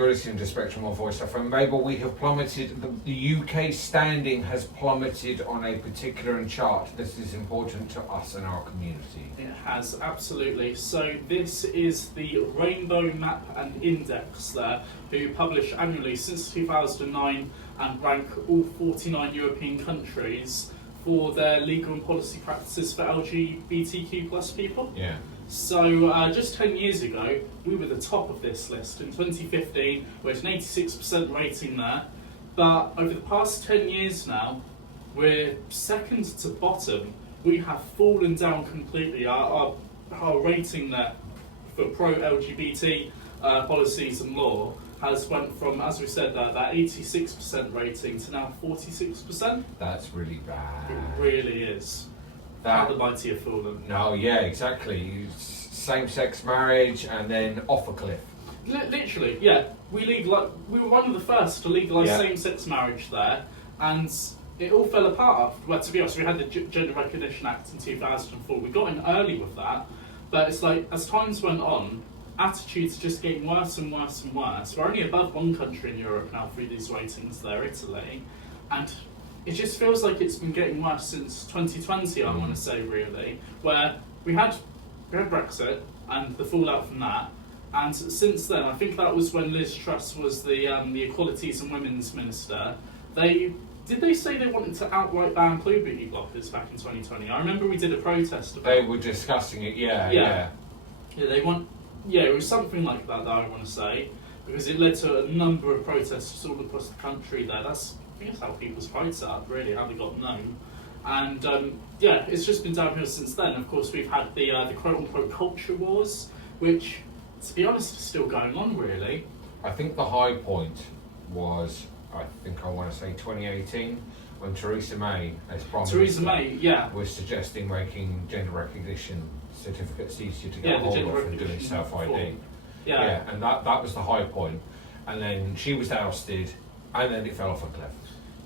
You're listening to Spectrum on Voice FM. Mabel, we have plummeted. The UK standing has plummeted on a particular chart. This is important to us and our community. It has, absolutely. So this is the Rainbow Map and Index there, who publish annually since 2009 and rank all 49 European countries for their legal and policy practices for LGBTQ plus people. Yeah. So just 10 years ago, we were the top of this list. In 2015, we had an 86% rating there. But over the past 10 years now, we're second to bottom. We have fallen down completely. Our rating there for pro-LGBT policies and law has went from, as we said, that 86% rating to now 46%. That's really bad. It really is. How the mighty have fallen. No, yeah, exactly. Same-sex marriage and then off a cliff. Literally, yeah. We were one of the first to legalise same-sex marriage there, and it all fell apart. Well, to be honest, we had the Gender Recognition Act in 2004. We got in early with that, but it's like, as times went on, attitudes are just getting worse and worse and worse. We're only above one country in Europe now through these ratings there, Italy, and it just feels like it's been getting worse since 2020, I want to say, really, where we had Brexit and the fallout from that, and since then, I think that was when Liz Truss was the Equalities and Women's Minister. Did they say they wanted to outright ban puberty blockers back in 2020? I remember we did a protest about it. They were discussing it, yeah. Yeah, it was something like that I want to say, because it led to a number of protests all across the country there. I think that's how people's rights are, really, how they got known. And it's just been downhill since then. Of course, we've had the quote-unquote culture wars, which, to be honest, is still going on, really. I think the high point was, I want to say 2018, when Theresa May, as Prime Minister, was suggesting making gender recognition certificates easier to get hold of and doing self-ID. Yeah, and that was the high point. And then she was ousted, and then it fell off a cliff.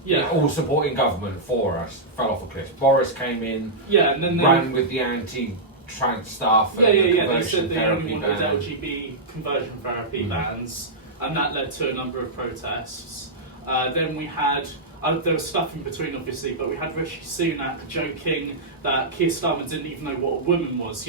Yeah, all supporting government for us fell off a cliff. Boris came in, and then ran with the anti-trans stuff and the conversion therapy ban. They said they only wanted LGBT conversion therapy bans, and that led to a number of protests. Then we had, there was stuff in between obviously, but we had Rishi Sunak joking that Keir Starmer didn't even know what a woman was,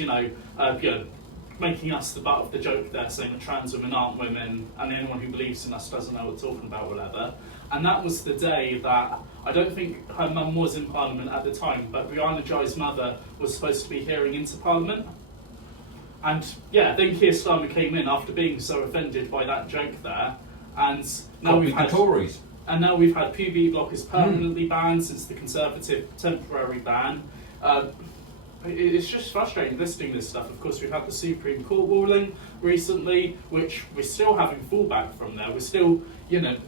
making us the butt of the joke there, saying that trans women aren't women, and anyone who believes in us doesn't know what we're talking about, whatever. And that was the day that, I don't think her mum was in Parliament at the time, but Brianna Joy's mother was supposed to be hearing into Parliament. And then Keir Starmer came in after being so offended by that joke there, and now we've had Tories. And now we've had puberty blockers permanently banned since the Conservative temporary ban. It's just frustrating listening to this stuff. Of course, we've had the Supreme Court ruling recently, which we're still having fallback from there. We're still,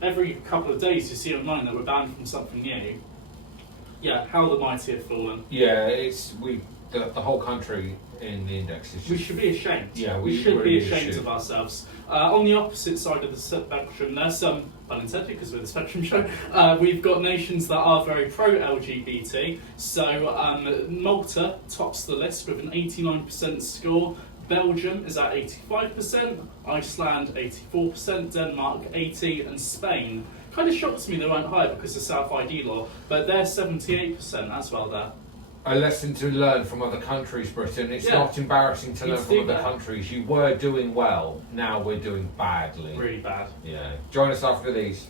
every couple of days you see online that we're banned from something new. Yeah, how the mighty have fallen. Yeah, the whole country in the index is just... We should be ashamed. Yeah, we should really be ashamed of ourselves. On the opposite side of the spectrum, there's some, pun intended because we're the Spectrum show, we've got nations that are very pro-LGBT. So Malta tops the list with an 89% score. Belgium is at 85%, Iceland 84%, Denmark 80%, and Spain. Kind of shocks me they weren't higher because of self-ID law, but they're 78% as well there. A lesson to learn from other countries, Britain. It's not embarrassing to learn from other countries. You were doing well, now we're doing badly. Really bad. Yeah. Join us after these.